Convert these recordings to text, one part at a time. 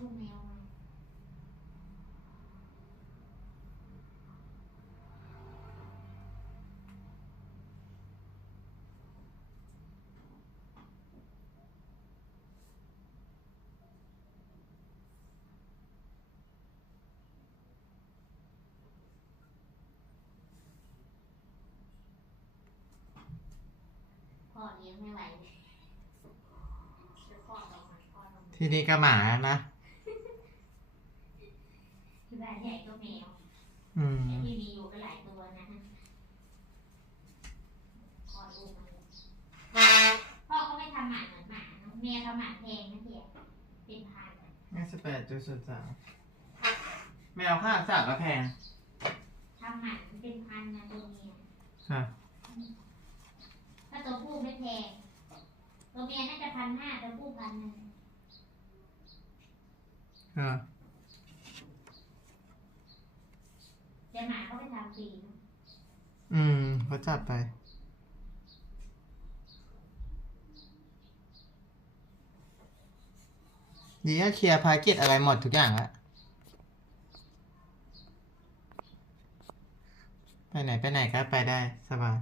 ลูกแมวมาพ่อเลี้ยงไม่ไหวพ่อต้องมาพ่อต้องที่นี่ก็หมานะที่บ้านใหญ่ก็แมวแต่ที่มีอยู่ก็หลายตัวนะพ่อลูกมันพ่อก็ไม่ทำหมันเหมือนหมาแมวทำหมันแพงนะเดียวเป็นพัน58.03แมวค่าสัตว์ก็แพงทำหมันเป็นพันนะตัวเมียค่ะถ้าตัวผู้ไม่แพงตัวเมียน่าจะ1,500ตัวผู้1,000ค่ะแต่หมาเขาไปทำฟรีเขาจัดไปดีก็เคลียร์ภารกิจอะไรหมดทุกอย่างแล้วไปไหนก็ไปได้สบาย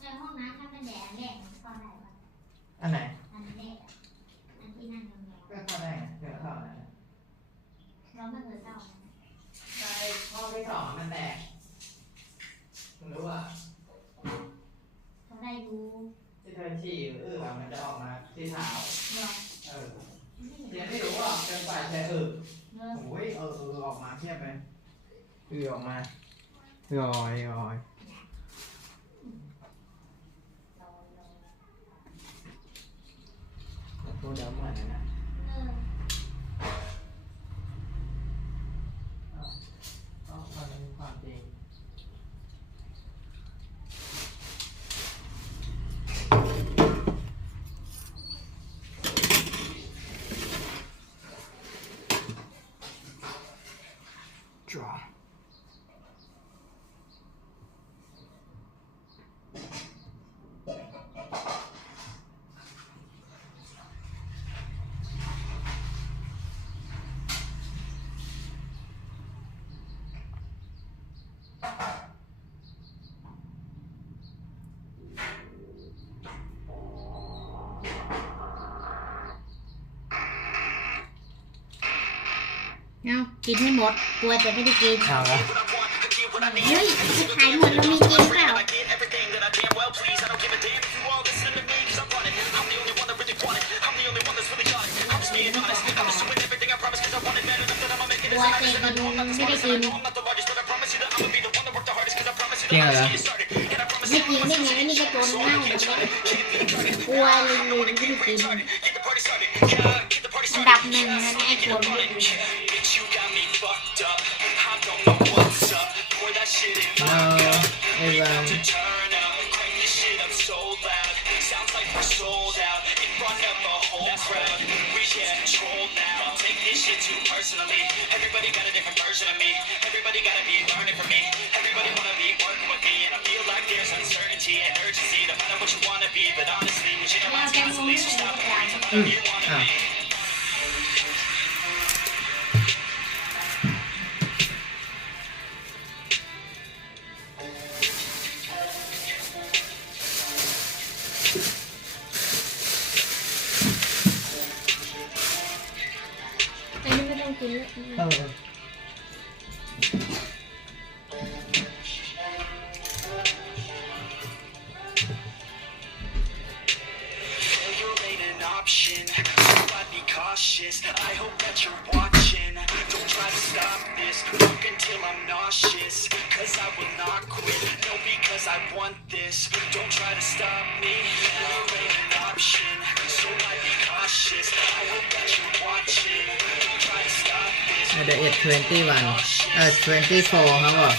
ในห้องน้ำถ้าเป็นแดดแรกมันเข้าได้ปะอันไหนอันแรกอันที่นั่งยองก็เข้าได้เดี๋ยวเข้าได้เราไม่เคยเข้าใช่ห้องที่2มันแตกคุณรู้ว่าเขาได้ดูที่เธอฉี่มันจะออกมาที่เท้ายังไม่รู้ว่าเป็นฝ่ายชายโอ้ยออกมาเทียบไปออกมาลอยตัวเดิมเหมือนกันนะความจริงdrawเอากินให้หมดกลัวจะไม่ได้กินเอาละเฮ้ยจะขายหมดเรามีกินเปล่ากลัวเจมันไม่ได้กินจริงเหรอไม่กินได้ไงนี่ก็ตัวเน่าหมดเลยกลัวเลยไม่ได้กินอันดับ1นะไอ้กลัวไม่ได้กินPersonally, everybody got a different version of me. Everybody gotta be learning from me. Everybody wanna be working with me, and I feel like there's uncertainty and urgency to find out what you wanna be. But honestly, when you know I'm constantly, so stop worrying about who you wanna be. กินoption, so I'd be cautious. I hope that you're watching. Don't try to stop this. Look until I'm nauseous, cause I will not quit. No, because I want this. Don't try to stop me. There ain't an option, so I'd be cautious. I hope that you're watching. Don't try to stop this. เดี๋ยว21 24ครับผม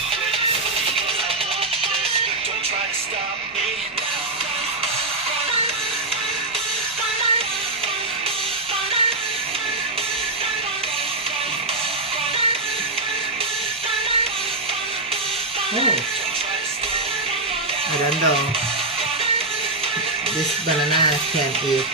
Oh, I don't know. This banana can eat.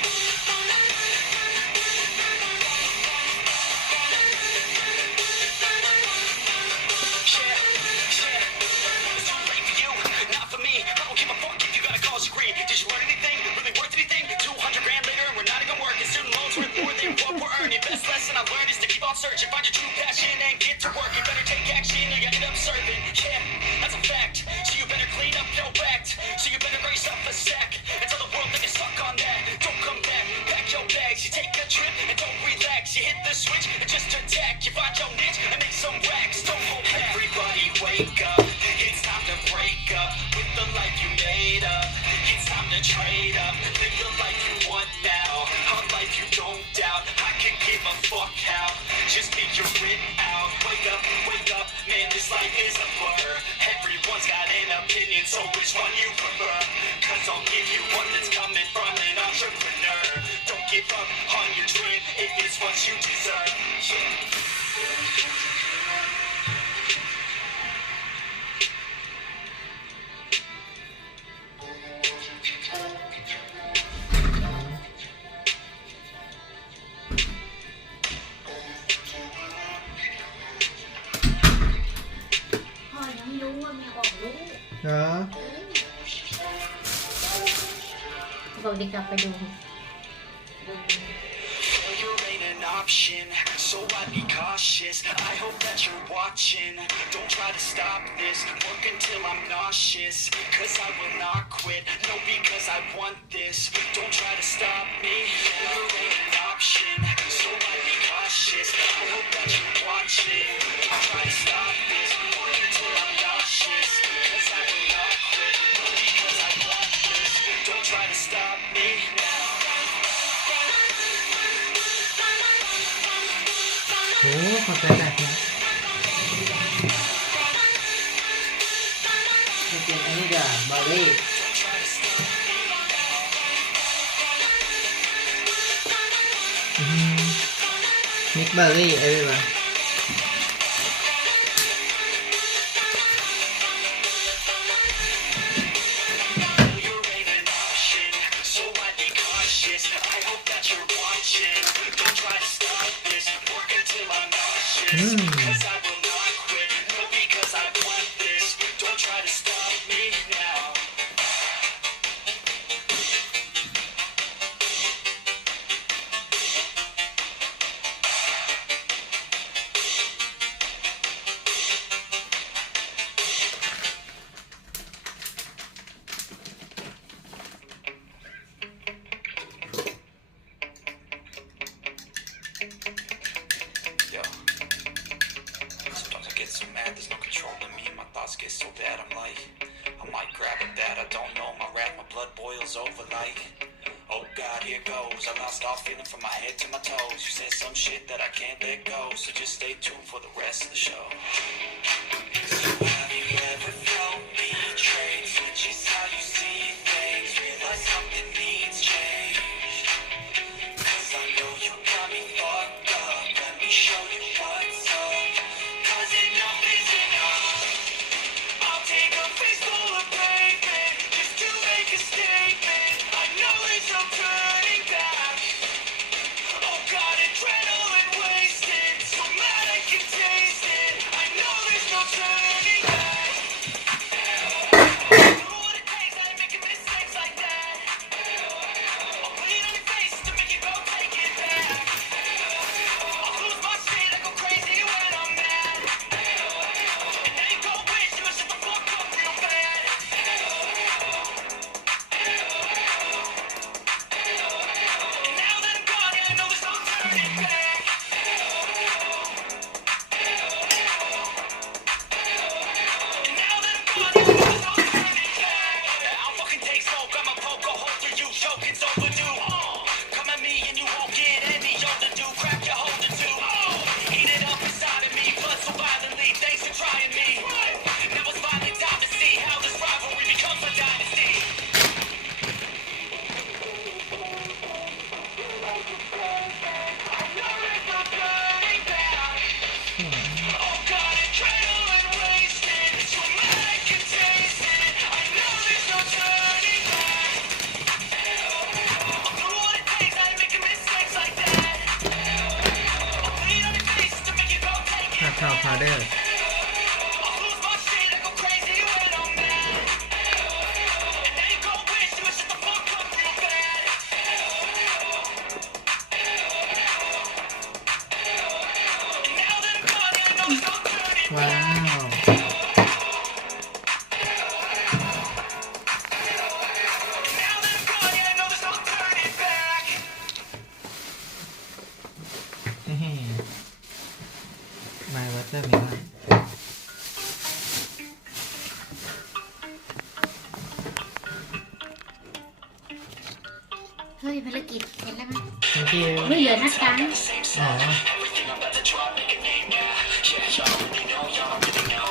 Not for me. I don't give a fuck if you got a college degree. Did you learn anything? Really worth anything? 200 grand later and we're not even working. Student loans worth more than what we're earning. Best lesson I learned is to keep on searching. Find your true passion and get to work. You better take action or you end up serving. Yeah, that's a fact. So you better clean up your act. So you better raise up a sack. And tell the world that you're stuck on that. Don't come back. Pack your bags. You take a trip and don't relax. You hit the switch and just attack. You find your niche and make some racks. Don't hold back. Everybody wake up. It's time to break up with the life you made up. It's time to trade up. Live the life you want now. A life you don't doubt. I can give a fuck how. Just figure it out. Wake up, man, this life is a blur. Everyone's got an opinion, so which one you prefer? Cause I'll give you one that's coming from an entrepreneur. Don't give up on your dream if it's what you deserve.พ่อยังไม่รู้ว่าแม่ออกลูก เหรอ บอกเด็กกลับไปดู Failure ain't an option, so I'd be cautious. I hope that you're watching. Don't try to stop this. Work until I'm nauseous, cause I will not quit. No, because I want this. Don't try to stop me. Failure ain't an option, so I'd be cautious. I hope that you're watching. Don't try to stop this. Work until I'm nauseous, cause I will not quit. No, because I want this. Don't try to stop me now. โอ้ขอบใจแบบนะจะกินอันนี้กับเบอร์รี่มิกเบอร์รี่เอ้ยว่ะ Failure ain't an option, so I'd be cautious. I hope that you're watching. Don't try to stop this. Work until I'm nauseous, cause I will not quit. No, because I want this. Don't try to stop me now. Yo. Sometimes I get so mad, there's no controlling me, and my thoughts get so bad, I'm like, I might grab a bat, I don't know, my wrath, my blood boils over like, oh God, here goes, I lost all feeling from my head to my toes, you said some shit that I can't let go, so just stay tuned for the rest of the show. So have you ever felt betrayed, switches how you see things, realize something needs change, cause I know you got me fucked up, let me show you what's up, cause enough is enough. I'll take a fistful of pavement just to make a statement. I know there's no turning back. Oh God, adrenaline wasted, so mad I can taste it. I know there's no Godfather I'll lose my shit, I go crazy when I'm mad. And now you go wish you would shut the fuck up real bad. And now that I'm gone, yeah, I know there's no turning ว้าว Now that I'm gone, yeah, I know there's no turning back. เฮ้ My Watermelon เฮ้ยภารกิจเสร็จแล้วมั้ย Thank you ไม่เหลือนักการ อ๋อ Everything I'm about to drop, make a name now. Yeah, y'all don't really know, y'all don't really know.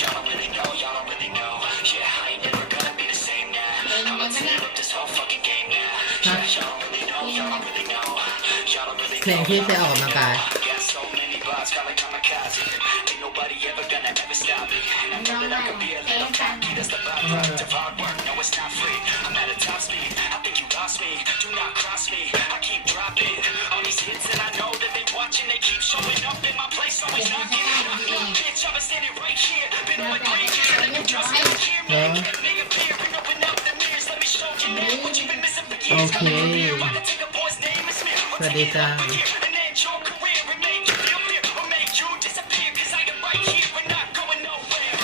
Y'all don't really know, y'all don't really know. Yeah, I ain't never gonna be the same now. I'ma tear up this whole fucking game now. Yeah, y'all don't really know, y'all don't really know. Y'all don't really เพลง know. ที่ใช้ออกกำลังกาย Got so many bots, got like kamikaze. Ain't nobody ever gonna ever stop me. And I know that I could be a little cocky. That's the byproduct of hard work. No, it's not free. I'm at a top speed. I think you lost me. Do not cross me. I keep dropping all these hits, and I know that they watching. They keep showing up in my place, always knocking. Bitch, I've been standing right here. Been on my green, and you just can't hear me. Let me appear and open up the mirrors. Let me show you now what you've been missing for years. Okay. Come over here, why to take a boy's name and smear? Or take it over here and end your career and make you feel fear or make you disappear. 'Cause I am right here and not going nowhere.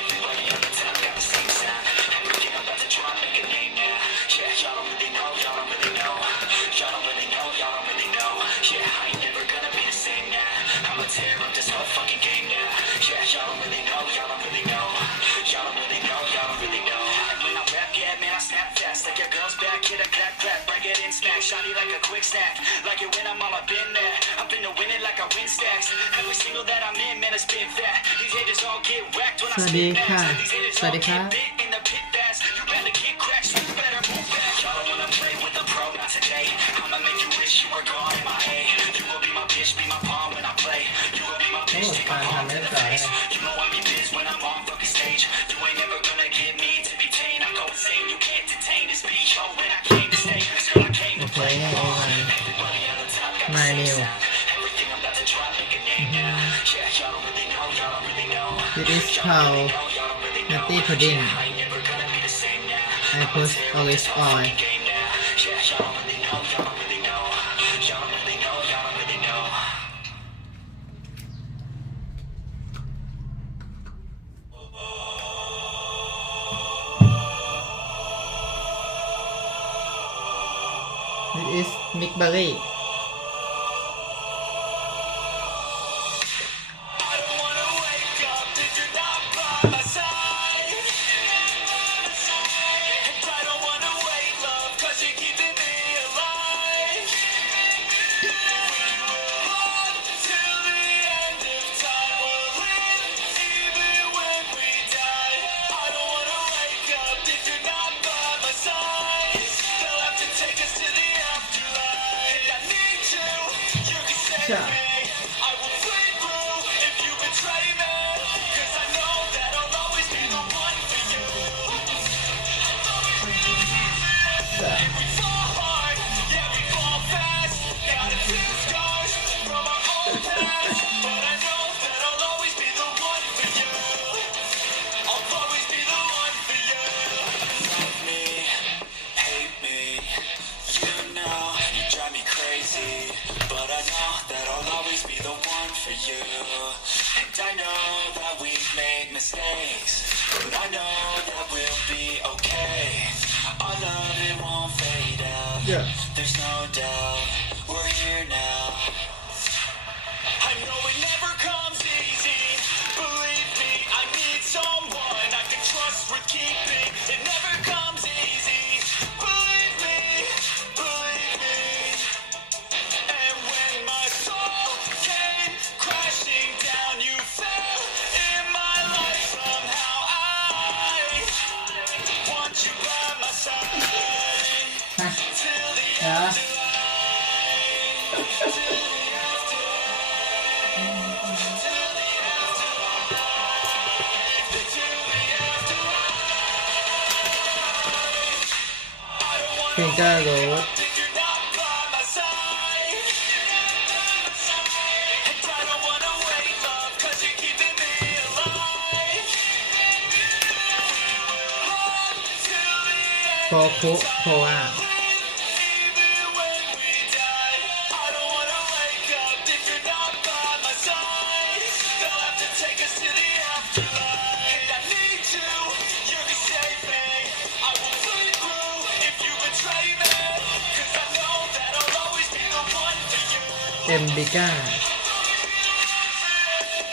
Everybody on the top got the same sound. Everything I'm about to drop, make a name now. Yeah, y'all don't really know, y'all don't really know. Y'all don't really know, y'all don't really know. Yeah, I ain't never gonna be the same now. I'ma tear up this whole fucking game now. Yeah, y'all don't really know, y'all don't really know. Y'all don't really know, y'all don't really know. And when I rap, yeah, man, I snap fast. Like your girl's back, hit a clap, clap, break it in, smack. Shiny like a quick snack. Like it when I'm all up in there. I'm finna win it like I win stacks. Every single that I'm in, man, it's been fat. These haters all get whacked when I สวัสดี spit ค่ะ fast. These haters สวัส all ดีครับ get bit in the pit fast. You better get cracked, so you better move back. Y'all don't wanna play with the pro, not today. I'ma make you wish you were gone in my A. You will be my bitch, be my pawn when I play. You will be my โอ้ bitch, take ปา my น palm ทำ to เล่น the ต่อได้ face. You know I be biz when I'm on fucking stage. You ain't never gonna get me to be tame. I go insane, you can't detain this beat, yo. When I came to stay, girl, I came โอ to เค play. โอ้ Everybody on the top got the My same new sound. Everything I'm about to drop, make a name now. Yeah, y'all don't really know, y'all don't really know. It is Y'all how don't really know, y'all don't really know. Nutty Pudding I ain't never gonna be the same now. I put olive oil Game now. Yeah, y'all don't really know, y'all don't really know. Y'all don't really know, y'all don't really know. It is McBurry I don't wanna wake up if you're not by my side. And I don't wanna wait, love, 'cause you're keeping me alive. We will run till the end of time. We'll live even when we die. I don't wanna wake up if you're not by my side. They'll have to take us to the afterlife. And I need you, you can save Yeah. me. I will flee through if you betray me. 'Cause I know that I'll always be the one for you. We fall hard, yeah, we fall fast. Got a few scars from our old past. But I know that I'll always be the one for you. I'll always be the one for you. Love me, hate me, you know you drive me crazy. But I know that I'll always be the one for you. And I know that we've made mistakes, but I know that we'll be okay. Our love, it won't fade out. Yeah. There's no doubt, we're here now. I know it never comes easy. Believe me, I need someone I can trust with keeping. It never comes easy. Believe me, believe me. And when my soul came crashing down, you fell in my life somehow. I want you by my side ฮะ till the เออ Finger Road if you're not by my side. And I don't wanna wait, love, 'cause for Koa Even when we die, I don't wanna wake up if you're not by my side. They'll have to take us to the afterlife. And I need you, you can save me. I will bleed through if you betray me. 'Cause I know that I'll always be the one for you. เอ็มบิก้า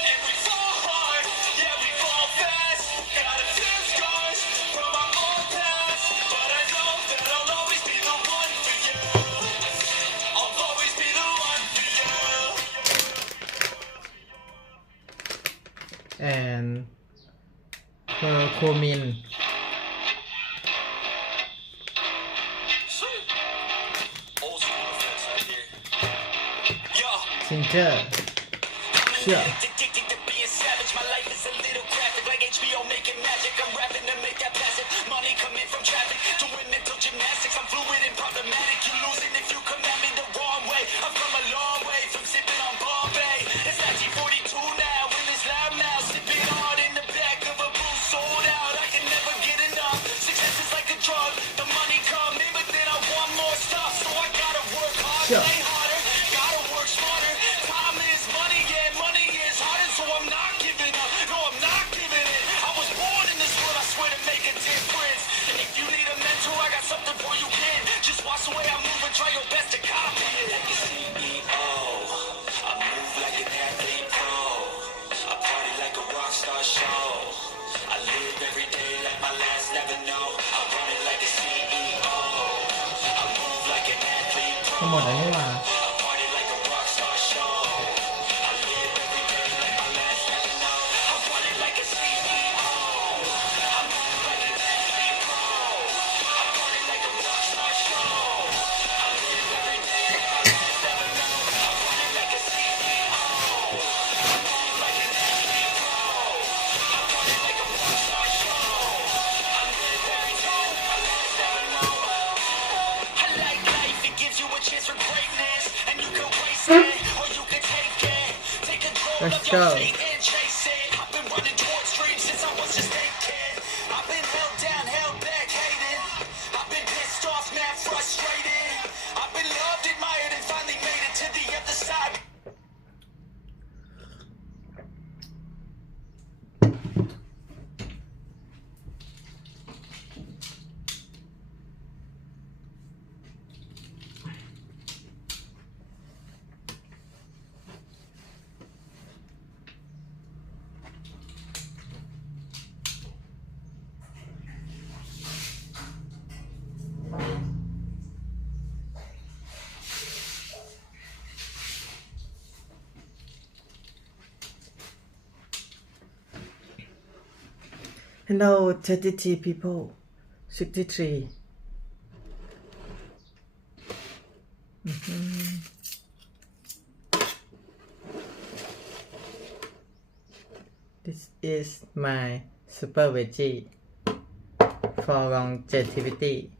And we fall hard, yeah we fall fast. Got a few scars from our old past, but I know that I'll always be the one for you. I'll always be the one for you. and curcumin Old school effects right here. Yo. ginger เชื่อ Addicted to being savage. My life is a little graphic, like HBO making magic. I'm rapping to make that passive money coming from traffic. Doing mental gymnastics. I'm fluid and problematic. You losing if you come at me the wrong way. I've come a long way from sipping on Bombay. It's 1942 now. In this loud mouth, sipping hard in the back of a booth, sold out. I can never get enough. Success is like a drug. The money come in, but then I want more stuff. So I gotta work hard, Sure. play harder, gotta work smarter. Time is money, yeah, money is harder. So I'm not giving up. No, I'm not giving in. I was born in this world, I swear to make a difference. And if you need a mentor, I got something for you, kid. Just watch the way I move and try your best to copy it. Like a CEO, I move like an athlete pro. I party like a rock star show. I live every day like my last, never know. I run it like a CEO. I move like an athlete ทั้ง pro. หมดอันนี้ว่า I party like a rock star show. I live every day like my last, never know. I run it like a CEO. I move like an athlete pro. I party like a rock star show. I live every day like my last, never know. I run it like a CEO. I move like an athlete pro. I party like a rock star show. I live every day like my last, never know. I like life, it gives you a chance for greatness. And you can waste it, or you can take it. Take control Let's of your go. fate and chase it. I've been running towards dreams since I was just a kid. I've been held down, held back, hated. I've been pissed off, mad, frustrated. I've been loved, admired, and finally made it to the other side. Hello 33 people 63 This is my super veggie for longevity.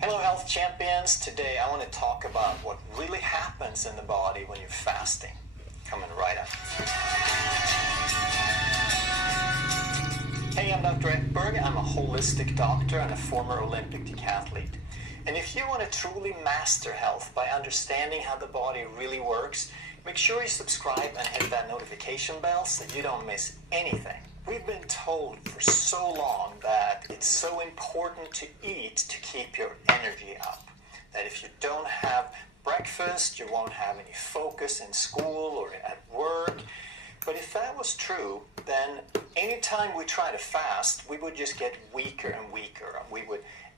Hello health champions, today I want to talk about what really happens in the body when you're fasting. Coming right up. Hey, I'm Dr. Ekberg. I'm a holistic doctor and a former Olympic decathlete. And if you want to truly master health by understanding how the body really works, make sure you subscribe and hit that notification bell so you don't miss anything. We've been told for so long that it's so important to eat to keep your energy up. That if you don't have breakfast, you won't have any focus in school or at work. But if that was true, then anytime we try to fast, we would just get weaker and weaker.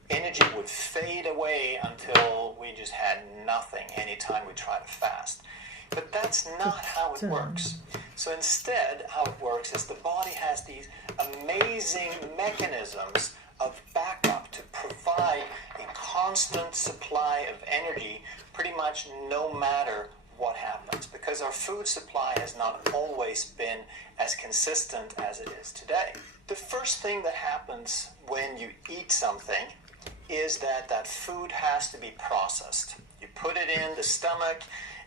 Energy would fade away until we just had nothing anytime we try to fast. But that's not how it works. So instead, how it works is the body has these amazing mechanisms of backup to provide a constant supply of energy pretty much no matter what happens, because our food supply has not always been as consistent as it is today. The first thing that happens when you eat something is that that food has to be processed. You put it in the stomach,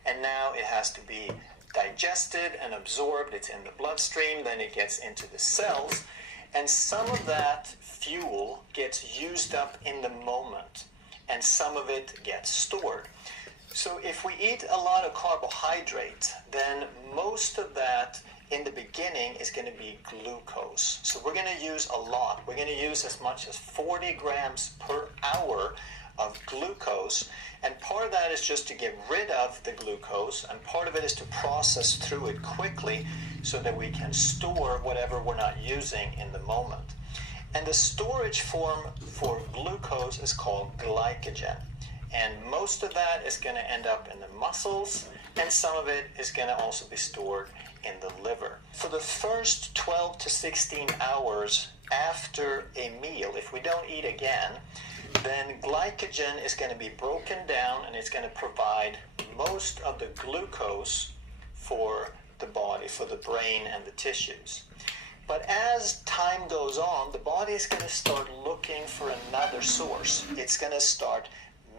and now it has to be digested and absorbed. It's in the bloodstream, then it gets into the cells, and some of that fuel gets used up in the moment, and some of it gets stored. So if we eat a lot of carbohydrate, then most of that in the beginning is going to be glucose. So we're going to use a lot. We're going to use as much as 40 grams per hour of glucose, and part of that is just to get rid of the glucose, and part of it is to process through it quickly so that we can store whatever we're not using in the moment. And the storage form for glucose is called glycogen, and most of that is going to end up in the muscles, and some of it is going to also be stored in the liver. For the first 12 to 16 hours after a meal, if we don't eat again, then glycogen is going to be broken down, and it's going to provide most of the glucose for the body, for the brain and the tissues. But as time goes on, the body is going to start looking for another source. It's going to start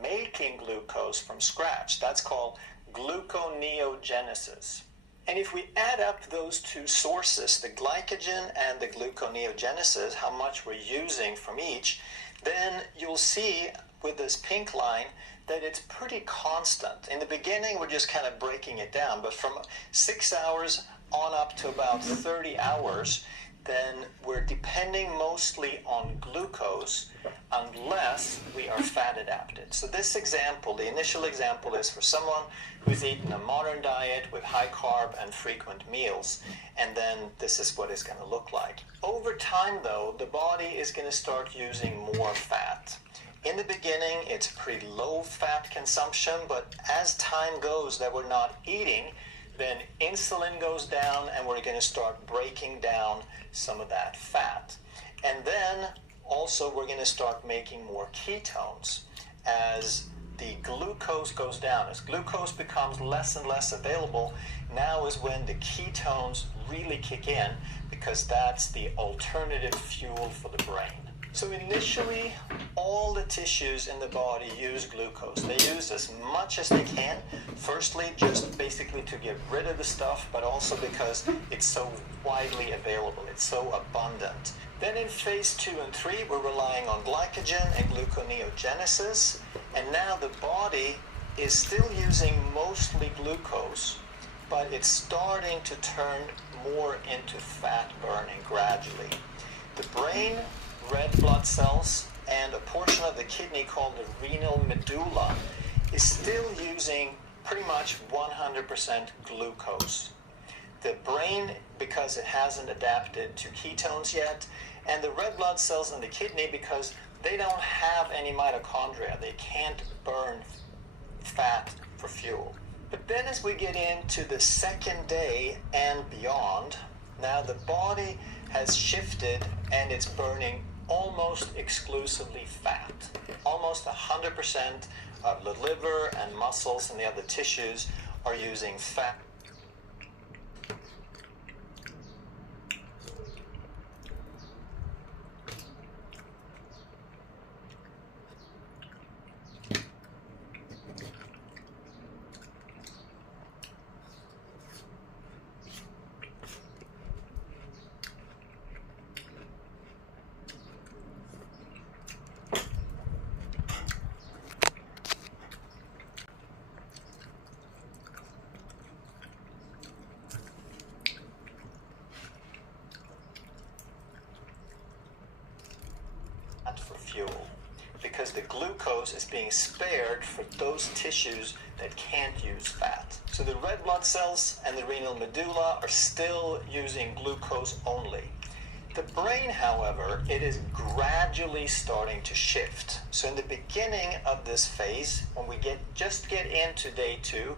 making glucose from scratch. That's called gluconeogenesis. And if we add up those two sources, the glycogen and the gluconeogenesis, how much we're using from each, then you'll see with this pink line that it's pretty constant. In the beginning, we're just kind of breaking it down, but from 6 hours on up to about 30 hours, then we're depending mostly on glucose unless we are fat adapted. So this example, the initial example, is for someone who's eaten a modern diet with high carb and frequent meals, and then this is what it's going to look like. Over time, though, the body is going to start using more fat. In the beginning, it's pretty low fat consumption, but as time goes that we're not eating, then insulin goes down, and we're going to start breaking down some of that fat. And then also we're going to start making more ketones as the glucose goes down. As glucose becomes less and less available, now is when the ketones really kick in, because that's the alternative fuel for the brain. So initially, all the tissues in the body use glucose. They use as much as they can. Firstly, just basically to get rid of the stuff, but also because it's so widely available. It's so abundant. Then in phase 2 and 3, we're relying on glycogen and gluconeogenesis. And now the body is still using mostly glucose, but it's starting to turn more into fat burning gradually. The brain, red blood cells, and a portion of the kidney called the renal medulla is still using pretty much 100% glucose. The brain, because it hasn't adapted to ketones yet, and the red blood cells in the kidney, because they don't have any mitochondria. They can't burn fat for fuel. But then as we get into the second day and beyond, now the body has shifted and it's burning almost exclusively fat. Almost 100% of the liver and muscles and the other tissues are using fat. For fuel, because the glucose is being spared for those tissues that can't use fat. So the red blood cells and the renal medulla are still using glucose only. The brain, however, it is gradually starting to shift. So in the beginning of this phase, when we just get into day 2,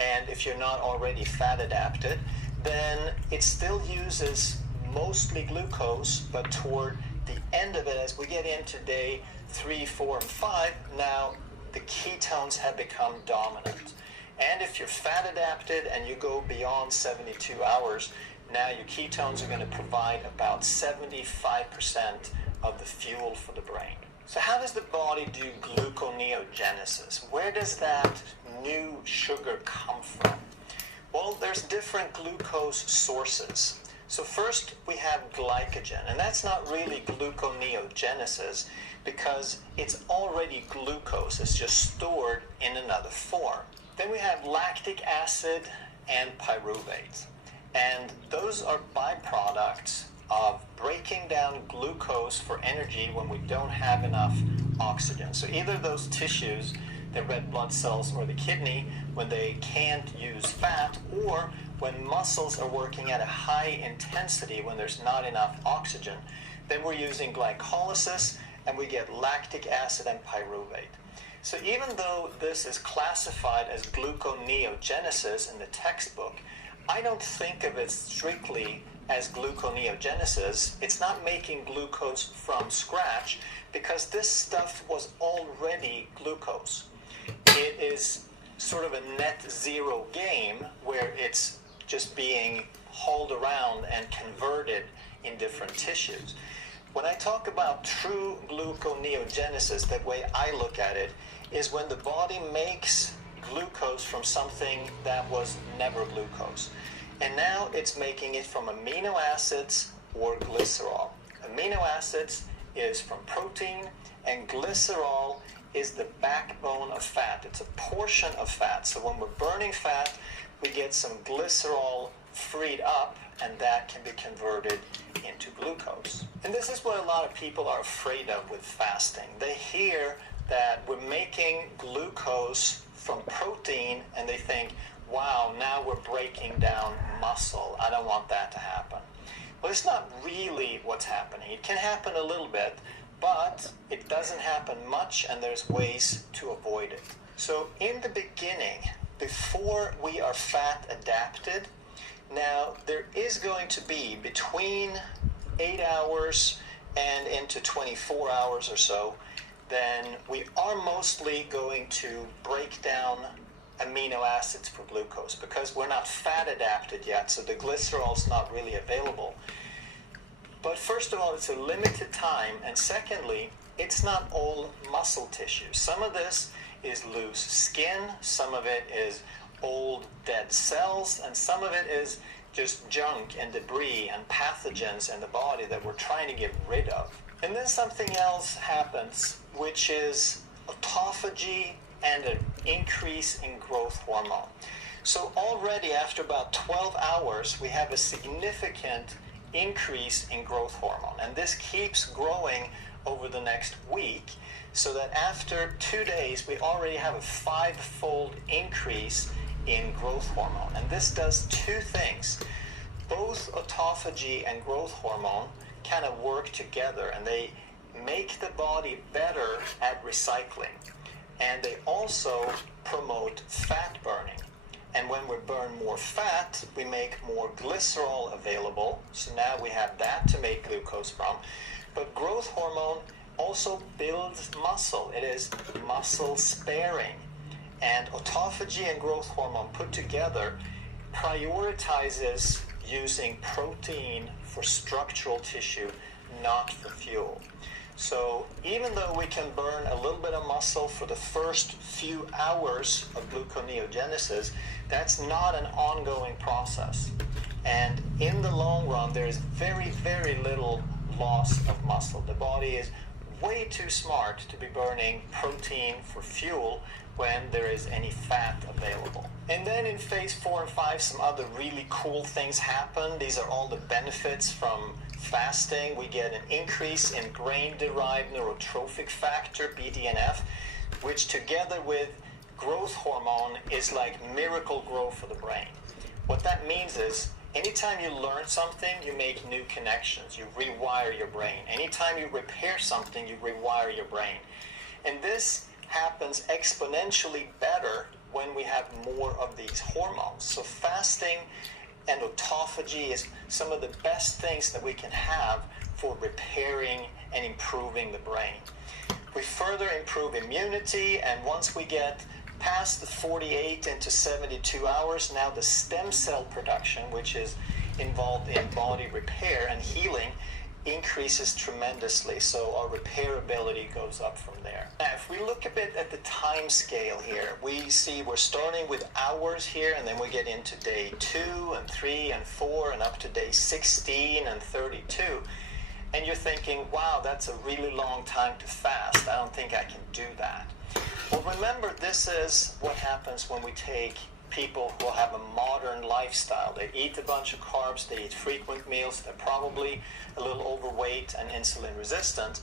and if you're not already fat adapted, then it still uses mostly glucose, but toward the end of it, as we get into day 3, 4, and 5, now the ketones have become dominant. And if you're fat adapted and you go beyond 72 hours, now your ketones are going to provide about 75% of the fuel for the brain. So how does the body do gluconeogenesis? Where does that new sugar come from? Well, there's different glucose sources. So first we have glycogen, and that's not really gluconeogenesis because it's already glucose. It's just stored in another form. Then we have lactic acid and pyruvate, and those are byproducts of breaking down glucose for energy when we don't have enough oxygen. So either those tissues, the red blood cells or the kidney, when they can't use fat, or when muscles are working at a high intensity when there's not enough oxygen, then we're using glycolysis and we get lactic acid and pyruvate. So even though this is classified as gluconeogenesis in the textbook, I don't think of it strictly as gluconeogenesis. It's not making glucose from scratch because this stuff was already glucose. It is sort of a net zero game where it's just being hauled around and converted in different tissues. When I talk about true gluconeogenesis, the way I look at it is when the body makes glucose from something that was never glucose. And now it's making it from amino acids or glycerol. Amino acids is from protein, and glycerol is the backbone of fat. It's a portion of fat. So when we're burning fat, we get some glycerol freed up, and that can be converted into glucose. And this is what a lot of people are afraid of with fasting. They hear that we're making glucose from protein, and they think, wow, now we're breaking down muscle. I don't want that to happen. Well, it's not really what's happening. It can happen a little bit, but it doesn't happen much, and there's ways to avoid it. So in the beginning, before we are fat adapted, now there is going to be between 8 hours and into 24 hours or so, then we are mostly going to break down amino acids for glucose because we're not fat adapted yet, so the glycerol is not really available. But first of all, it's a limited time, and secondly, it's not all muscle tissue. Some of this is loose skin, some of it is old dead cells, and some of it is just junk and debris and pathogens in the body that we're trying to get rid of. And then something else happens, which is autophagy and an increase in growth hormone. So already after about 12 hours, we have a significant increase in growth hormone. And this keeps growing over the next week, so that after 2 days, we already have a 5-fold increase in growth hormone. And this does two things. Both autophagy and growth hormone kind of work together, and they make the body better at recycling. And they also promote fat burning. And when we burn more fat, we make more glycerol available. So now we have that to make glucose from. But growth hormone also builds muscle. It is muscle sparing. And autophagy and growth hormone put together prioritizes using protein for structural tissue, not for fuel. So even though we can burn a little bit of muscle for the first few hours of gluconeogenesis, that's not an ongoing process. And in the long run, there's very, very little loss of muscle. The body is way too smart to be burning protein for fuel when there is any fat available. And then in phase 4 and 5, some other really cool things happen. These are all the benefits from fasting. We get an increase in brain-derived neurotrophic factor, BDNF, which together with growth hormone is like miracle growth for the brain. What that means is anytime you learn something, you make new connections. You rewire your brain. Anytime you repair something, you rewire your brain. And this happens exponentially better when we have more of these hormones. So fasting and autophagy is some of the best things that we can have for repairing and improving the brain. We further improve immunity, and once we get past the 48 into 72 hours, now the stem cell production, which is involved in body repair and healing, increases tremendously, so our repairability goes up from there. Now, if we look a bit at the time scale here, we see we're starting with hours here, and then we get into day 2 and 3 and 4 and up to day 16 and 32. And you're thinking, wow, that's a really long time to fast. I don't think I can do that. Well, remember, this is what happens when we take people who have a modern lifestyle. They eat a bunch of carbs, they eat frequent meals, they're probably a little overweight and insulin resistant.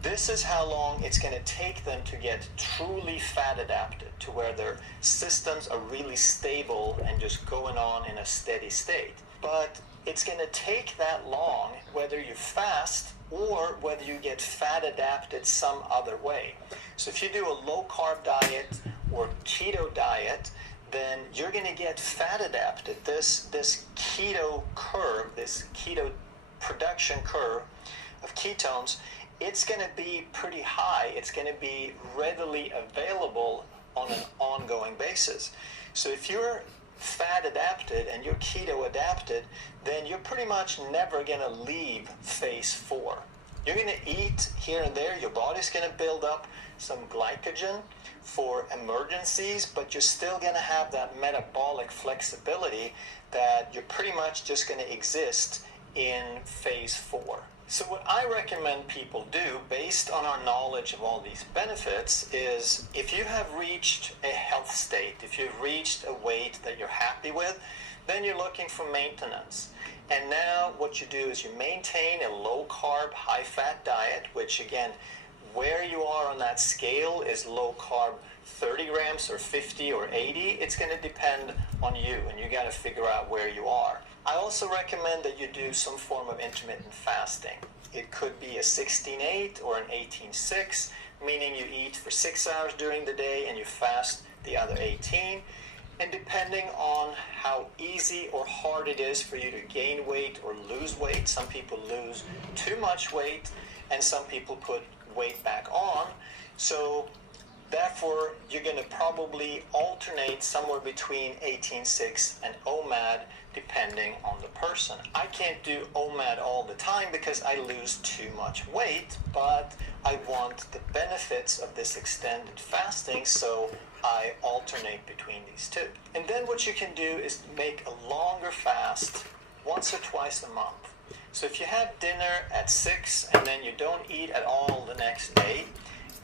This is how long it's going to take them to get truly fat adapted, to where their systems are really stable and just going on in a steady state. But it's going to take that long whether you fast or whether you get fat adapted some other way. So if you do a low carb diet or keto diet, then you're going to get fat adapted. This keto curve, this keto production curve of ketones, it's going to be pretty high. It's going to be readily available on an ongoing basis. So if you're fat adapted and you're keto adapted, then you're pretty much never going to leave phase 4. You're going to eat here and there. Your body's going to build up some glycogen for emergencies, but you're still going to have that metabolic flexibility that you're pretty much just going to exist in phase 4. So what I recommend people do, based on our knowledge of all these benefits, is if you have reached a health state, if you've reached a weight that you're happy with, then you're looking for maintenance. And now what you do is you maintain a low-carb, high-fat diet, which again, where you are on that scale is low-carb 30 grams or 50 or 80. It's going to depend on you, and you got to figure out where you are. I also recommend that you do some form of intermittent fasting. It could be a 16-8 or an 18-6, meaning you eat for 6 hours during the day and you fast the other 18. And depending on how easy or hard it is for you to gain weight or lose weight, some people lose too much weight and some people put weight back on. So therefore, you're going to probably alternate somewhere between 18-6 and OMAD depending on the person. I can't do OMAD all the time because I lose too much weight, but I want the benefits of this extended fasting, so I alternate between these two. And then what you can do is make a longer fast once or twice a month. So if you have dinner at 6 and then you don't eat at all the next day,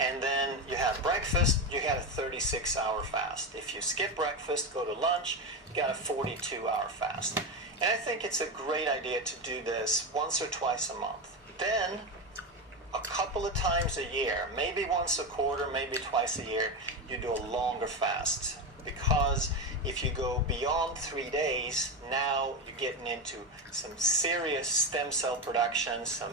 and then you have breakfast, you got a 36-hour fast. If you skip breakfast, go to lunch, you got a 42-hour fast. And I think it's a great idea to do this once or twice a month. Then, a couple of times a year, maybe once a quarter, maybe twice a year, you do a longer fast. Because if you go beyond 3 days, now you're getting into some serious stem cell production, some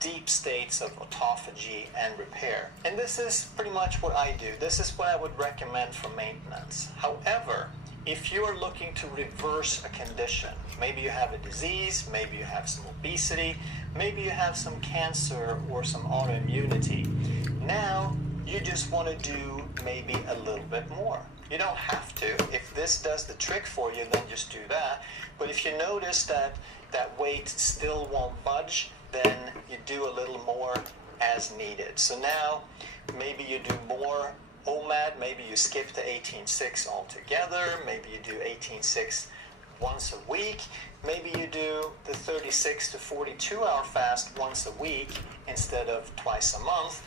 deep states of autophagy and repair. And this is pretty much what I do. This is what I would recommend for maintenance. However, if you are looking to reverse a condition, maybe you have a disease, maybe you have some obesity, maybe you have some cancer or some autoimmunity, now you just want to do maybe a little bit more. You don't have to. If this does the trick for you, then just do that. But if you notice that that weight still won't budge, then you do a little more as needed. So now maybe you do more OMAD, maybe you skip the 18-6 altogether, maybe you do 18-6 once a week, maybe you do the 36 to 42 hour fast once a week instead of twice a month,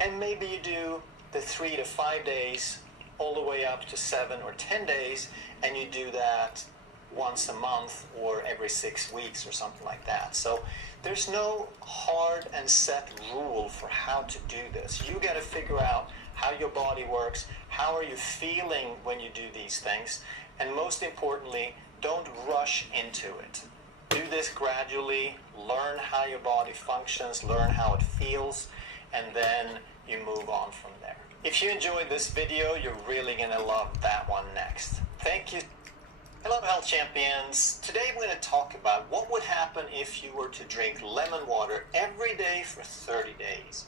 and maybe you do the 3 to 5 days all the way up to 7 or 10 days, and you do that once a month or every 6 weeks or something like that. So there's no hard and set rule for how to do this. You got to figure out how your body works, how are you feeling when you do these things, and most importantly, don't rush into it. Do this gradually, learn how your body functions, learn how it feels, and then you move on from there. If you enjoyed this video, you're really going to love that one next. Thank you. Hello Health Champions. Today we're going to talk about what would happen if you were to drink lemon water every day for 30 days.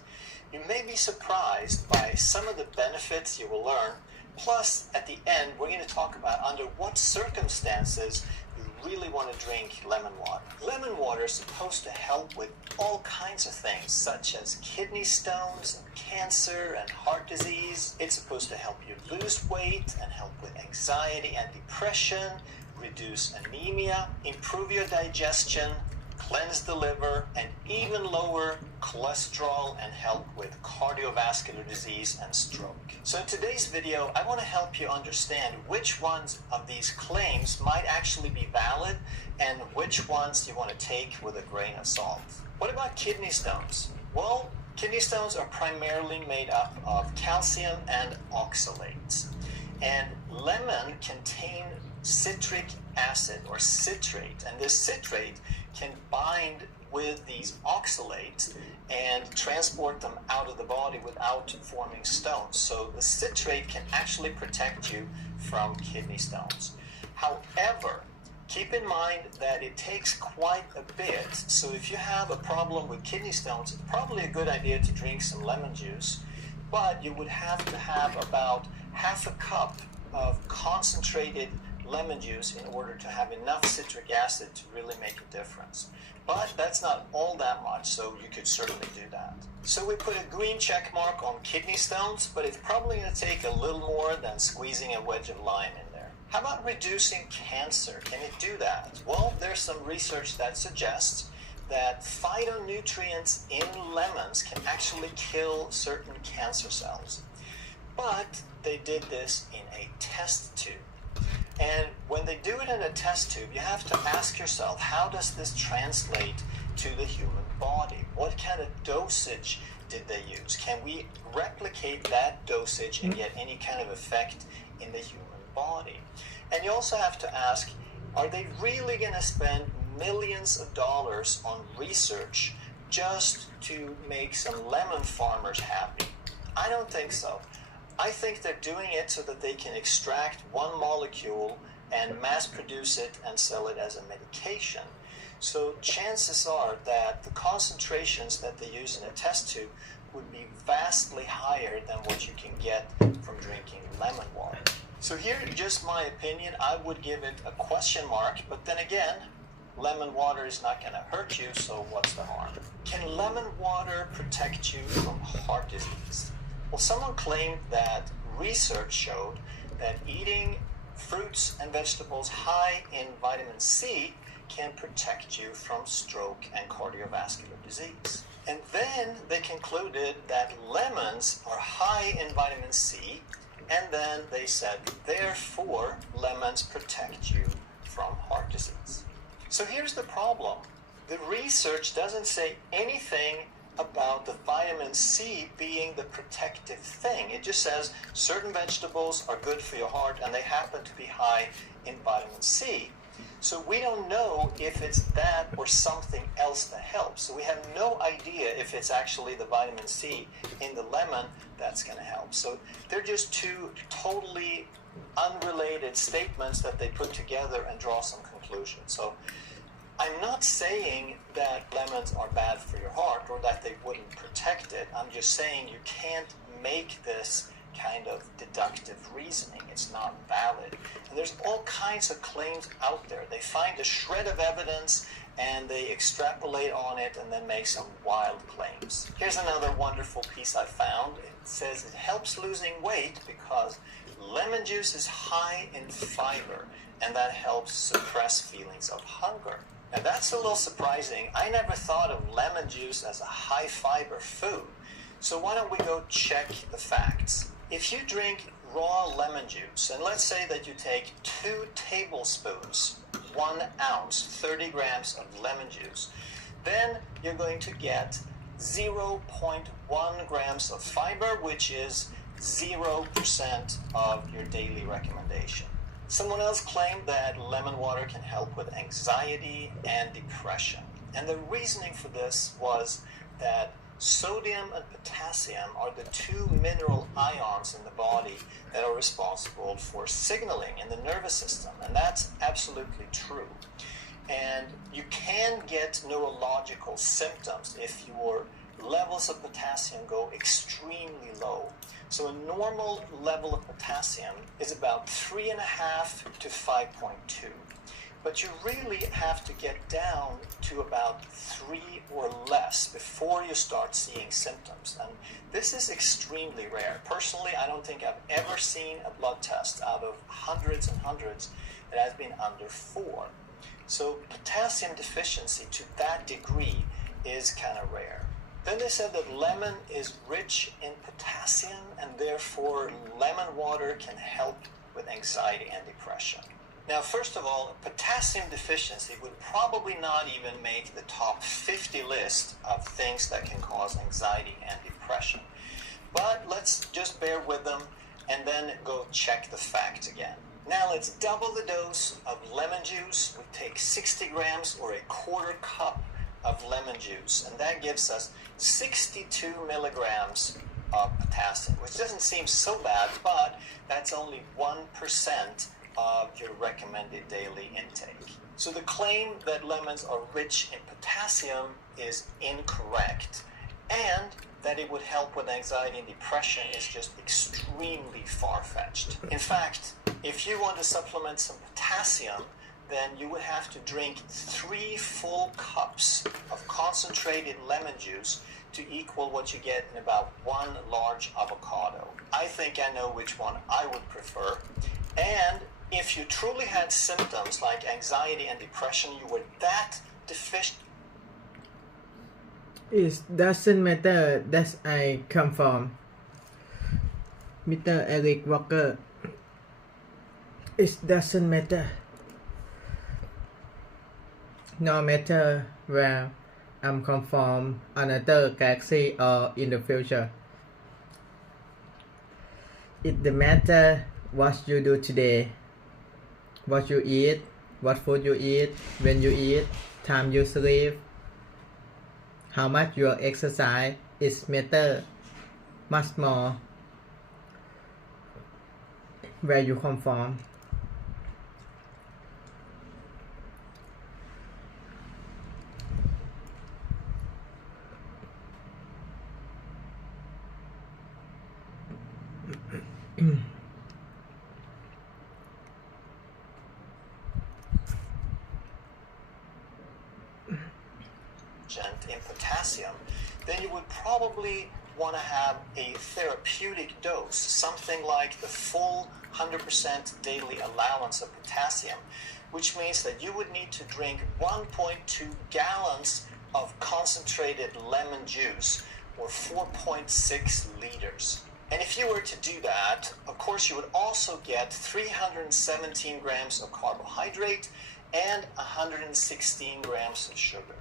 You may be surprised by some of the benefits you will learn. Plus, at the end, we're going to talk about under what circumstances you really want to drink lemon water. Lemon water is supposed to help with all kinds of things, such as kidney stones, and cancer, and heart disease. It's supposed to help you lose weight and help with anxiety and depression, reduce anemia, improve your digestion, cleanse the liver, and even lower cholesterol and help with cardiovascular disease and stroke. So in today's video, I want to help you understand which ones of these claims might actually be valid and which ones you want to take with a grain of salt. What about kidney stones? Well, kidney stones are primarily made up of calcium and oxalates. And lemon contains citric acid or citrate, and this citrate can bind with these oxalates and transport them out of the body without forming stones. So the citrate can actually protect you from kidney stones. However, keep in mind that it takes quite a bit. So if you have a problem with kidney stones, it's probably a good idea to drink some lemon juice, but you would have to have about half a cup of concentrated lemon juice in order to have enough citric acid to really make a difference. But that's not all that much, so you could certainly do that. So we put a green check mark on kidney stones, but it's probably going to take a little more than squeezing a wedge of lime in there. How about reducing cancer? Can it do that? Well, there's some research that suggests that phytonutrients in lemons can actually kill certain cancer cells. But they did this in a test tube. And when they do it in a test tube, you have to ask yourself, how does this translate to the human body? What kind of dosage did they use? Can we replicate that dosage and get any kind of effect in the human body? And you also have to ask, are they really going to spend millions of dollars on research just to make some lemon farmers happy? I don't think so. I think they're doing it so that they can extract one molecule and mass produce it and sell it as a medication. So chances are that the concentrations that they use in a test tube would be vastly higher than what you can get from drinking lemon water. So here, just my opinion, I would give it a question mark, but then again, lemon water is not going to hurt you, so what's the harm? Can lemon water protect you from heart disease? Well, someone claimed that research showed that eating fruits and vegetables high in vitamin C can protect you from stroke and cardiovascular disease. And then they concluded that lemons are high in vitamin C, and then they said, therefore, lemons protect you from heart disease. So here's the problem. The research doesn't say anything about the vitamin C being the protective thing. It just says certain vegetables are good for your heart and they happen to be high in vitamin C. So we don't know if it's that or something else that helps. So we have no idea if it's actually the vitamin C in the lemon that's going to help. So they're just two totally unrelated statements that they put together and draw some conclusions. So I'm not saying that lemons are bad for your heart or that they wouldn't protect it. I'm just saying you can't make this kind of deductive reasoning. It's not valid. And there's all kinds of claims out there. They find a shred of evidence and they extrapolate on it and then make some wild claims. Here's another wonderful piece I found. It says it helps losing weight because lemon juice is high in fiber and that helps suppress feelings of hunger. Now that's a little surprising. I never thought of lemon juice as a high fiber food. So why don't we go check the facts? If you drink raw lemon juice, and let's say that you take 2 tablespoons, 1 ounce, 30 grams of lemon juice, then you're going to get 0.1 grams of fiber, which is 0% of your daily recommendation. Someone else claimed that lemon water can help with anxiety and depression. And the reasoning for this was that sodium and potassium are the 2 mineral ions in the body that are responsible for signaling in the nervous system. And that's absolutely true. And you can get neurological symptoms if your levels of potassium go extremely low. So a normal level of potassium is about 3.5 to 5.2. but you really have to get down to about 3 or less before you start seeing symptoms. And this is extremely rare. Personally, I don't think I've ever seen a blood test out of hundreds and hundreds that has been under 4. So potassium deficiency to that degree is kind of rare. Then they said that lemon is rich in potassium, and therefore lemon water can help with anxiety and depression. Now, first of all, potassium deficiency would probably not even make the top 50 list of things that can cause anxiety and depression. But let's just bear with them and then go check the facts again. Now let's double the dose of lemon juice. We take 60 grams or a quarter cup of lemon juice, and that gives us 62 milligrams of potassium, which doesn't seem so bad, but that's only 1% of your recommended daily intake. So the claim that lemons are rich in potassium is incorrect, and that it would help with anxiety and depression is just extremely far-fetched. In fact, if you want to supplement some potassium, then you would have to drink 3 full cups of concentrated lemon juice to equal what you get in about 1 large avocado. I think I know which one I would prefer. And if you truly had symptoms like anxiety and depression, you were that deficient. It doesn't matter that I come from. Mr. Eric Walker. It doesn't matter. No matter where I'm come from, another galaxy or in the future. It matter what you do today, what you eat, what food you eat, when you eat, time you sleep, how much you exercise. It matter much more where you come from. In potassium, then you would probably want to have a therapeutic dose, something like the full 100% daily allowance of potassium, which means that you would need to drink 1.2 gallons of concentrated lemon juice, or 4.6 liters. And if you were to do that, of course, you would also get 317 grams of carbohydrate and 116 grams of sugar.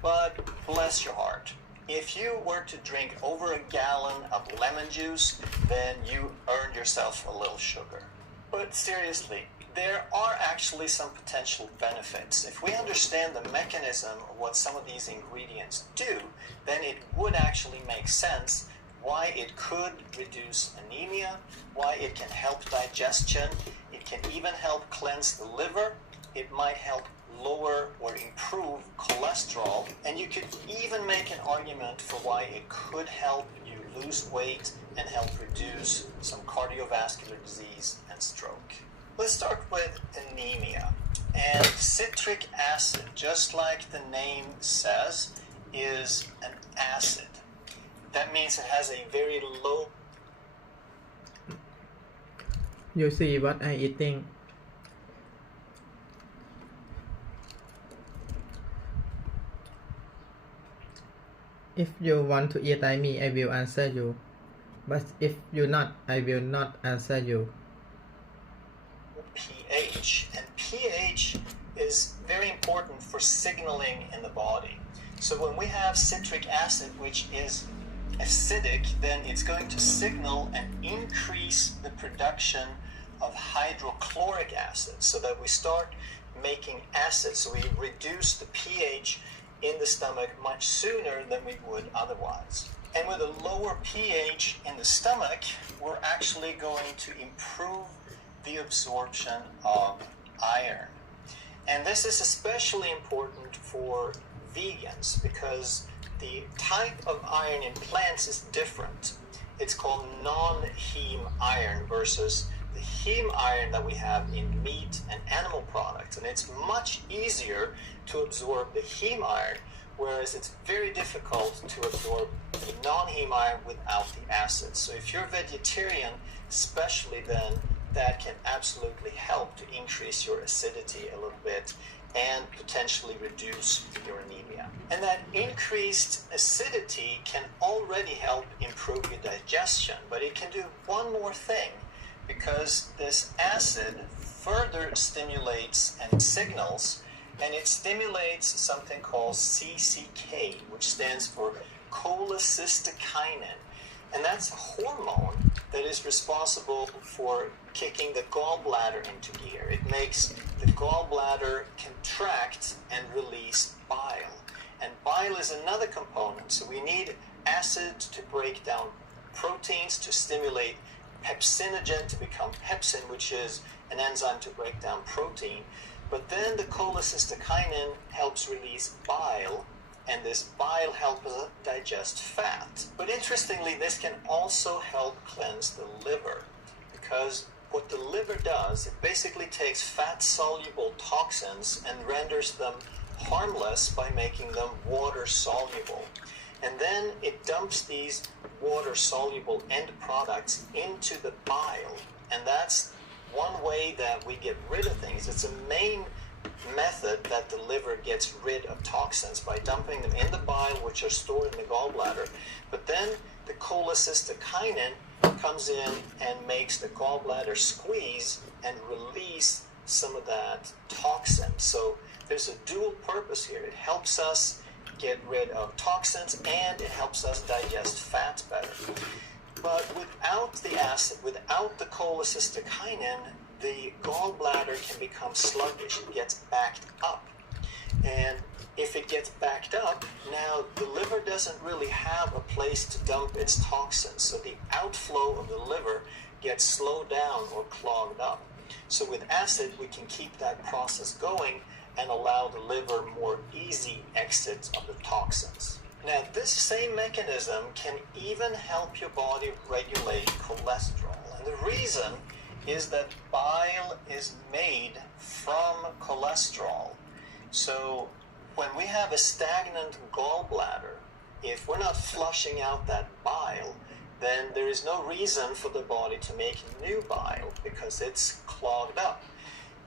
But bless your heart, if you were to drink over a gallon of lemon juice, then you earned yourself a little sugar. But seriously, there are actually some potential benefits. If we understand the mechanism of what some of these ingredients do, then it would actually make sense why it could reduce anemia, why it can help digestion, it can even help cleanse the liver, it might help lower or improve cholesterol, and you could even make an argument for why it could help you lose weight and help reduce some cardiovascular disease and stroke. Let's start with anemia. And citric acid, just like the name says, is an acid. That means it has a very low... You see what I eating? If you want to eat like me, I will answer you. But if you not, I will not answer you. pH. And pH is very important for signaling in the body. So when we have citric acid, which is acidic, then it's going to signal and increase the production of hydrochloric acid so that we start making acid. So we reduce the pH in the stomach much sooner than we would otherwise. And with a lower pH in the stomach, we're actually going to improve the absorption of iron. And this is especially important for vegans because the type of iron in plants is different. It's called non-heme iron versus the heme iron that we have in meat and animal products. And it's much easier to absorb the heme iron, whereas it's very difficult to absorb the non-heme iron without the acid. So if you're a vegetarian, especially, then that can absolutely help to increase your acidity a little bit and potentially reduce your anemia. And that increased acidity can already help improve your digestion, but it can do one more thing, because this acid further stimulates and signals, and it stimulates something called CCK, which stands for cholecystokinin. And that's a hormone that is responsible for kicking the gallbladder into gear. It makes the gallbladder contract and release bile. And bile is another component. So we need acid to break down proteins, to stimulate pepsinogen to become pepsin, which is an enzyme to break down protein. But then the cholecystokinin helps release bile, and this bile helps us digest fat. But interestingly, this can also help cleanse the liver, because what the liver does, it basically takes fat-soluble toxins and renders them harmless by making them water-soluble. And then it dumps these water-soluble end products into the bile, and that's one way that we get rid of things. It's a main method that the liver gets rid of toxins, by dumping them in the bile, which are stored in the gallbladder. But then the cholecystokinin comes in and makes the gallbladder squeeze and release some of that toxin. So there's a dual purpose here. It helps us get rid of toxins, and it helps us digest fats better. But without the acid, without the cholecystokinin, the gallbladder can become sluggish. It gets backed up. And if it gets backed up, now the liver doesn't really have a place to dump its toxins. So the outflow of the liver gets slowed down or clogged up. So with acid, we can keep that process going and allow the liver more easy exit of the toxins. Now, this same mechanism can even help your body regulate cholesterol. And the reason is that bile is made from cholesterol. So when we have a stagnant gallbladder, if we're not flushing out that bile, then there is no reason for the body to make new bile, because it's clogged up.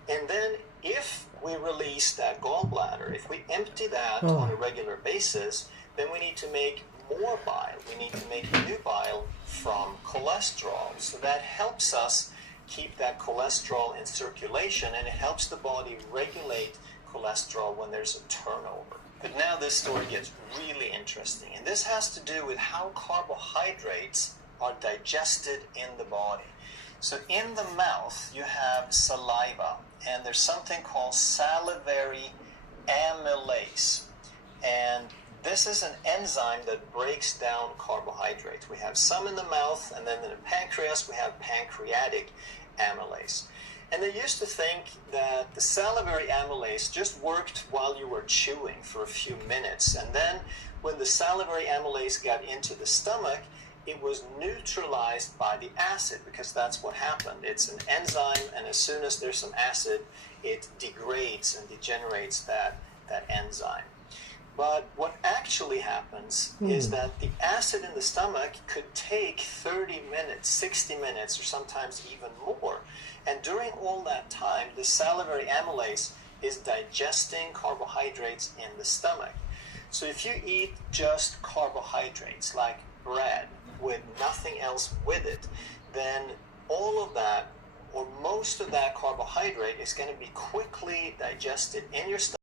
And then if we release that gallbladder, if we empty that on a regular basis, then we need to make more bile. We need to make new bile from cholesterol. So that helps us keep that cholesterol in circulation, and it helps the body regulate cholesterol when there's a turnover. But now this story gets really interesting, and this has to do with how carbohydrates are digested in the body. So in the mouth you have saliva, and there's something called salivary amylase, and this is an enzyme that breaks down carbohydrates. We have some in the mouth, and then in the pancreas we have pancreatic amylase. And they used to think that the salivary amylase just worked while you were chewing for a few minutes, and then when the salivary amylase got into the stomach, it was neutralized by the acid, because that's what happened. It's an enzyme, and as soon as there's some acid, it degrades and degenerates that enzyme. But what actually happens is that the acid in the stomach could take 30 minutes, 60 minutes, or sometimes even more. And during all that time, the salivary amylase is digesting carbohydrates in the stomach. So if you eat just carbohydrates, like bread, with nothing else with it, then all of that, or most of that carbohydrate, is going to be quickly digested in your stomach.